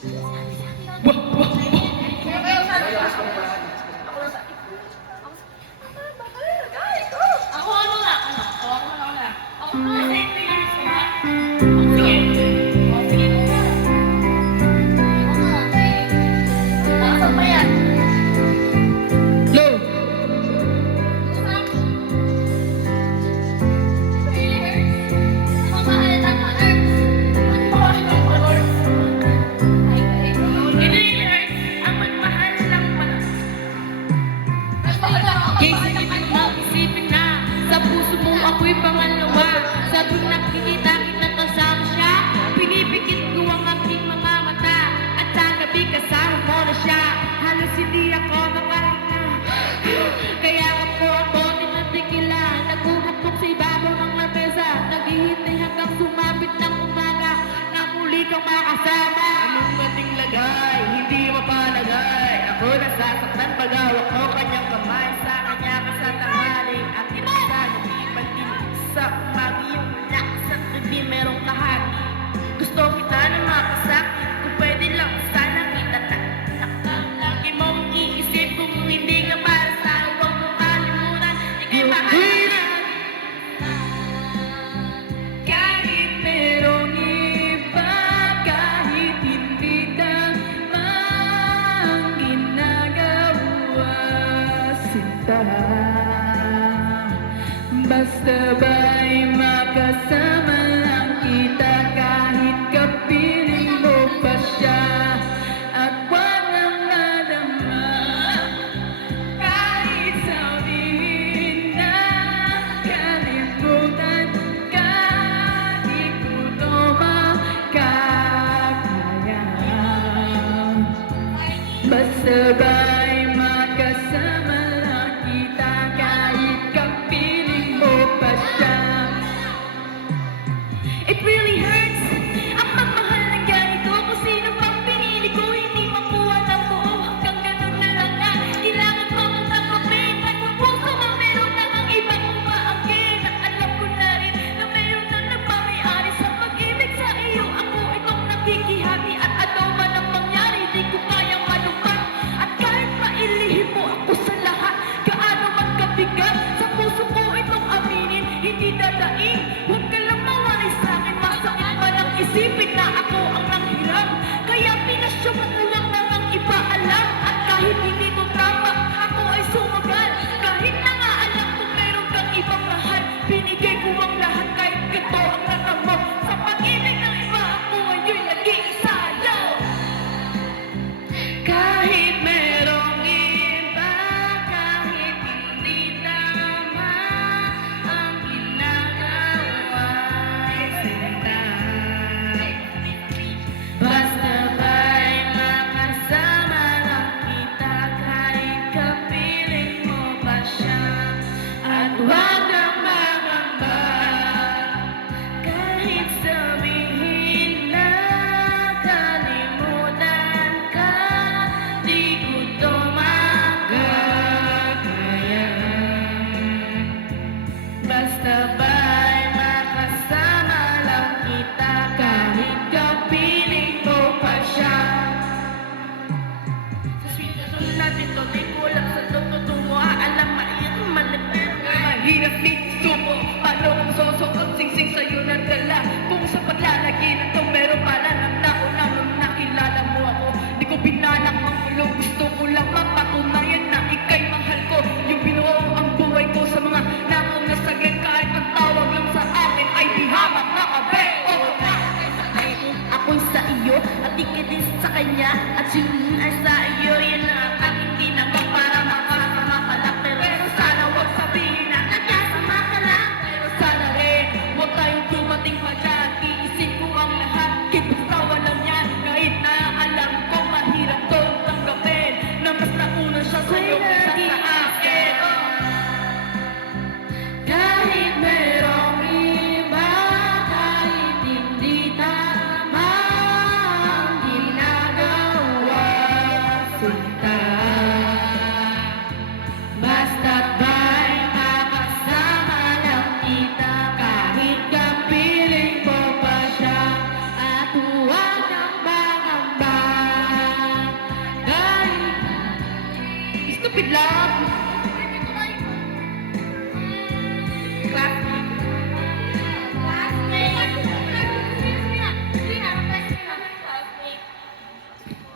Wah, wah, wah. Ako ano na? Ano? Ako na. Ako na. Same figures ba? Sige. Sige mo na. Ako na. Nasaan ba yan? Low. Really hurts. Mamahal ng ma-nerves. Mamahal ng ma-nerves. It really hurts. Ang magmahal lang pala. Kaysa isipin na sa puso mo ako'y pangalawa. Sa tuwing nakikita kita kasama siya, pinipikit ko ang aking mga mata. At sa gabi kasama mo na siya, halos hindi ako makahinga. Kaya ako tinatikila, nagbubuktong sa ibabaw ng lamesa, naghihintay hanggang sumapit ng umaga na muli kang makasama. Anong mating lagay, hindi mapalagay. Ako nasasaktan pag hawak ko kanyang kamay. Sa kanya ka sa tanghali at kinasa lumipan din sa umagi yung wala sa gabi merong kahati. Gusto kita na mapasakit, kung pwede lang sana kita lagi mong iisip kung hindi ka para sa huwag mong kalimutan. Ika'y mahal. Kahit merong iba, kahit hindi tama ang ginagawa, sinta. Basta ba'y makasama lang kita kahit kapiling mo pa siya. At wag nang madama kahit sabihin na kalimutan ka, di ko to makakaya. Basta ba'y makasama lang kita kahit kapiling mo pa siya. It really hurts ang pagmahal ng ganito. Kung sino pang pinili ko, hindi makuha ng buo. Hanggang ganun na lang na kailangan ko mong tanggapin. At kung puso mo meron na ng ibang umaangkin, at alam ko na rin na meron na nagmamayari sa pag-ibig sa iyo. Ako itong nakikihati at ano man ang mangyari, di ko kayang malupad. At kahit mailihim mo ako sa lahat, gaano man kabigat, sa puso ko itong aminin, hindi dadaing. Huwag ka lang mawari sa akin, masakit man ang isipin na ako ang nanghiram. Kaya pinasyo mo ko lang na ng iba alam. At kahit hindi ko tama, ako ay sumagal. Kahit na nga alam kung meron kang ibang mahal, binigay ko ang lahat kahit ganito ang natamo. Sa pag-ibig ng iba, ako ngayon nag-iisa lang. Kahit merong iba, kahit hindi tama ang ginagawa, sinta. Basta ba'y makasama lang kita kahit kapiling mo pa siya. At huwag kang mangamba kahit sabihin na kalimutan ka, di ko to makakaya. Basta ba'y makasama lang kita kahit kapiling mo pa siya. Sa sitwasyon natin to, di kulang sa tututungo. Alam maiyak, malipit, mahirap dito mo. Paano kung sosokot, singsing sa'yo nagdala? Kung sa paglalagi na to, meron pala ng nauna nung nakilala mo ako. Di ko binalak mamulo, gusto ko lang mapatunayan na ika'y mahal ko. Yung binuo ang buhay ko sa mga nauna saglit, kahit ang tawag lang sa akin ay di hamak na kabe. Ako'y sa iyo at ikaw din sa kanya, at yun ay sa iyo. Yan ang aking ginagawa para makasama ka lang. Pero sana wag sabihin na nagkasama ka lang. Pero sana rin huwag tayong dumating pa dyan. Iisip ko ang lahat, basta walang yan. Kahit na alam ko mahirap to tanggapin, na mas nauna siya sa'yo kaysa sa akin. Kahit merong iba, kahit hindi tama ang ginagawa, sinta. stupid love.